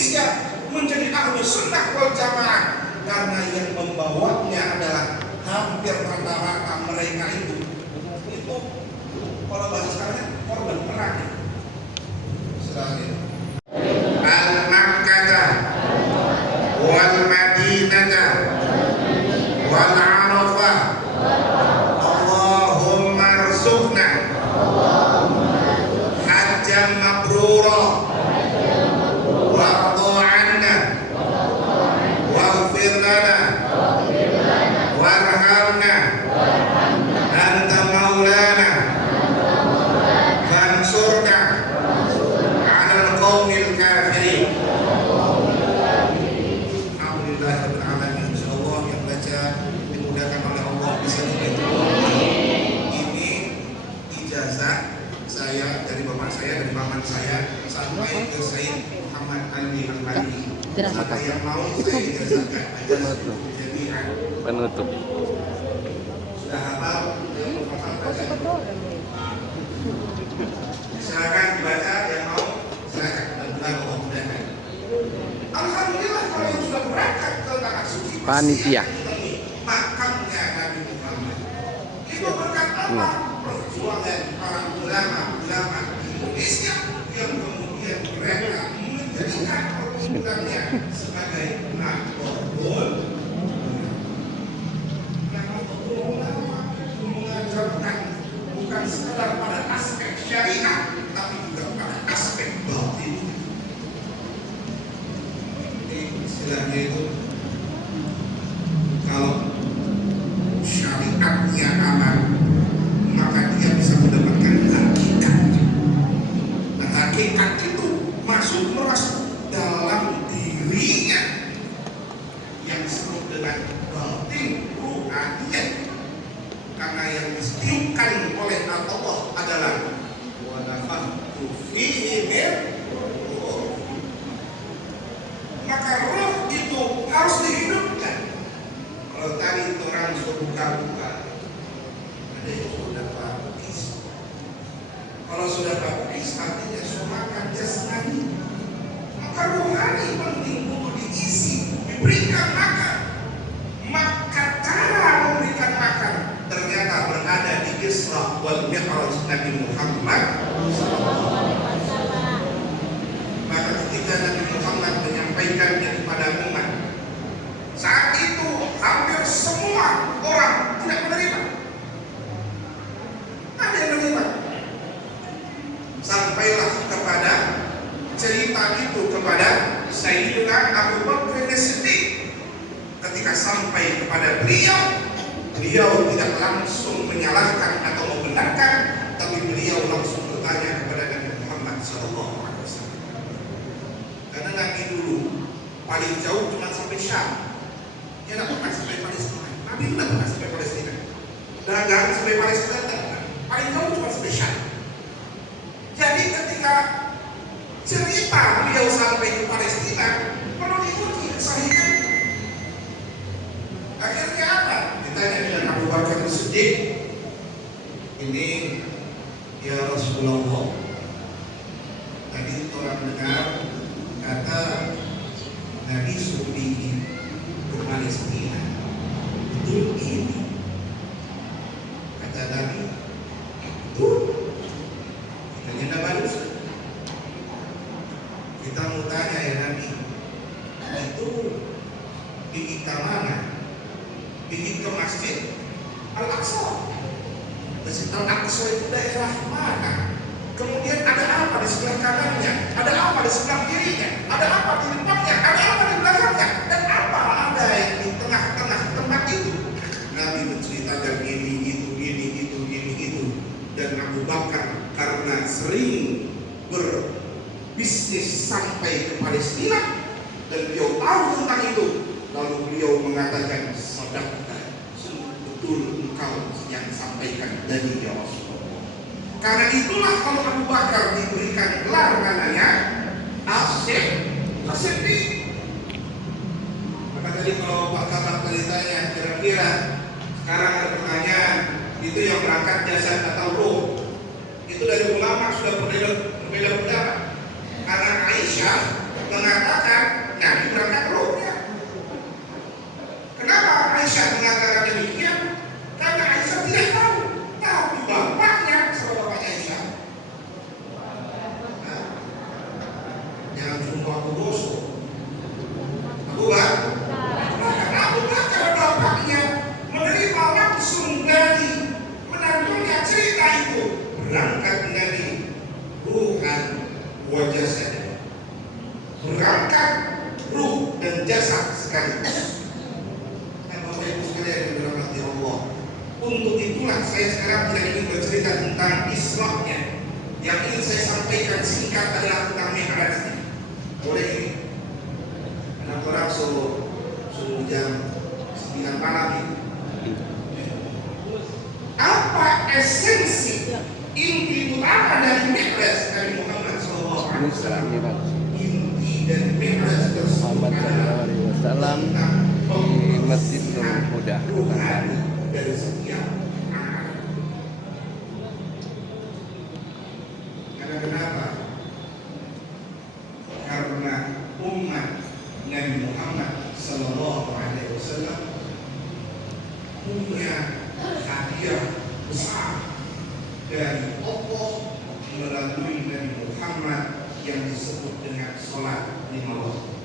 Indonesia menjadi ahlu sunnah wal jamaah, karena yang membawanya adalah hampir rata-rata mereka itu kalau bahasa sekarang korban perang. Selanjutnya al-Makkah wal Madinah wal Arafah Allahumma rzuqna hajjan mabrura warḍa 'anna waghfir lana warhamna anta maulana fansurna 'alal qaumil kafirin. Alhamdulillahirabbil alamin. Insyaallah yang baca dimudahkan oleh Allah bisa dibaca. Ini ijazah saya dari bapak saya, dari paman saya sampai ke Sayyid Muhammad Ali Al-Madini. Siapa yang mau saya ijazahkan jadi penutup. sudah hafal silakan dibaca, yang mau silakan, dan Allah mudahkan. Alhamdulillah kalau yang sudah berangkat ke tanah suci Panitia. makamnya Nabi Muhammad itu berkat apa? Perjuangan para ulama Indonesia yang kemudian mereka menjadikan perbuatannya sebagai nahdlatul mengajarkan bukan sekadar pada aspek syariat tapi juga pada aspek batin. Istilahnya itu kalau syariatnya aman maka dia bisa mendapatkan hakikat. Nah, hakikat itu merasuk dalam dirinya yang disebut dengan batin ruhaniyah, karena yang ditiupkan oleh Allah adalah wa nafakhtu fihi min ruh. Maka roh itu harus dihidupkan. Kalau tadi itu orang sudah buka-buka, ada yang sudah baptis. Kalau sudah baptis artinya sudah makan jasmani. Maka rohani penting untuk diisi, diberikan makan. Maka cara memberikan makan ternyata berada di Isra wal Mi'raj Nabi Muhammad. Maka ketika Nabi Muhammad menyampaikannya kepada umat, saat itu hampir semua orang tidak menerima. Ada yang menerima. Sampailah kepada cerita itu kepada Sayyidina Abu Bakar As-Siddiq. Ketika sampai kepada beliau tidak langsung menyalahkan atau membenarkan, tapi beliau langsung bertanya kepada Nabi Muhammad SAW. Karena Nabi dulu paling jauh cuma sampai Syam, dia tidak pernah sampai Palestina. Nabi tidak pernah sampai Palestina. Dagang sampai Palestina tidak. Paling jauh cuma sampai Syam. Jadi ketika cerita beliau sampai ke Palestina, perlu diikuti kesahihan. Akhirnya apa? Ditanya dengan Abu Bakar As-Siddiq, ini ya Rasulullah, tadi orang dengar kata Nabi suruh pergi ke Palestina, betul ini? Kata Nabi, betul. Kita tidak bagus. Kita mau tanya ya Nabi, itu pergi ke mana? Pergi ke Masjid Al-Aqsa. Masjid Al-Aqsa itu daerah mana? Kemudian ada apa di sebelah kanannya? Ada apa di sebelah kirinya? Ada apa di depannya? Ada apa di belakangnya? Dan apa ada yang di tengah-tengah tempat itu? Nabi menceritakan ini, itu. Dan Abu Bakar karena sering berbisnis sampai ke Palestina dan beliau tahu tentang itu, lalu beliau mengatakan, sadaqah, betul engkau yang sampaikan dari ya Rasulullah. Karena itulah kalau Abu Bakar diberikan gelar namanya As-Siddiq. Maka tadi kalau Pak Kabak ditanya, kira-kira sekarang ada pertanyaan, itu yang berangkat jasad atau roh? Itu dari ulama sudah berbeda pendapat. Karena Aisyah mengatakan berangkat ruh dan jasad sekaligus. Dan Bapak Ibu sekalian yang dirahmati Allah, untuk itulah saya sekarang tidak ingin bercerita tentang Isra-nya. Yang ingin saya sampaikan singkat adalah tentang Mi'raj-nya. Boleh ini? Anak orang suruh jam 9 malam ini. Apa esensi inti utama dari Mi'raj Nabi Muhammad SAW? Inti dari Mi'raj tersebut adalah di Masjid Nurul Huda ruhani dari setiap anak. Karena kenapa? Karena umat Nabi Muhammad SAW punya hadiah besar dari Allah melalui Nabi Muhammad yang disebut dengan sholat 5 waktu.